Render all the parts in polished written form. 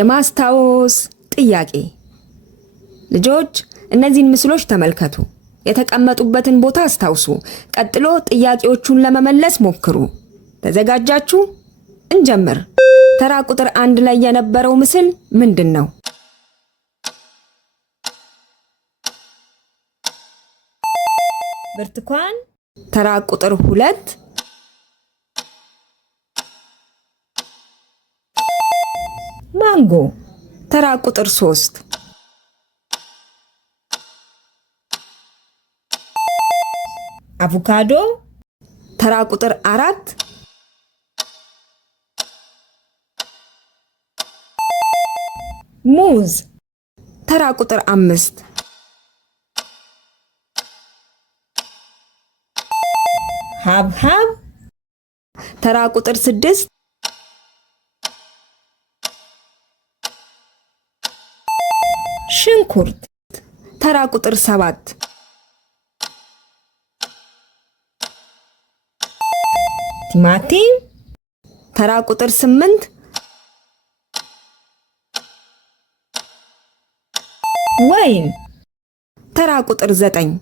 የማስታወስ ጥያቄ ልጆች እነዚህን ምስሎች ተመልከቱ። የተቀመጡበትን ቦታ አስታውሱ። ቀጥሎ ጥያቄዎቹን ለመመለስ ሞክሩ። ተዘጋጃችሁ? እንጀምር። ተራ ቁጥር 1 ላይ የነበረው ምስል ምንድነው? ብርቱካን። ተራ ቁጥር 2 ማንጎ። ተራ ቁጥር 3 አቮካዶ። ተራ ቁጥር 4 ሙዝ። ተራ ቁጥር 5 ሐብሐብ። ተራ ቁጥር 6 ሽንኩርት። ተራ ቁጥር 7 ቲማቲም። ተራ ቁጥር 8 ወይን። ተራ ቁጥር 9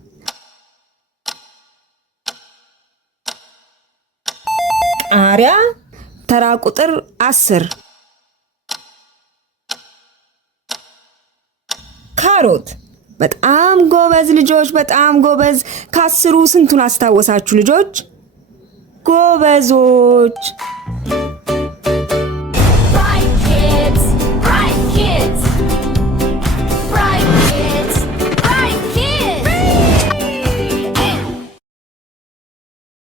ቃሪያ። ተራ ቁጥር 10 ካሮት። በጣም ጎበዝ ልጆች፣ በጣም ጎበዝ። ከ10 ስንቱን አስታወሳችሁ ልጆች? ጎበዞች።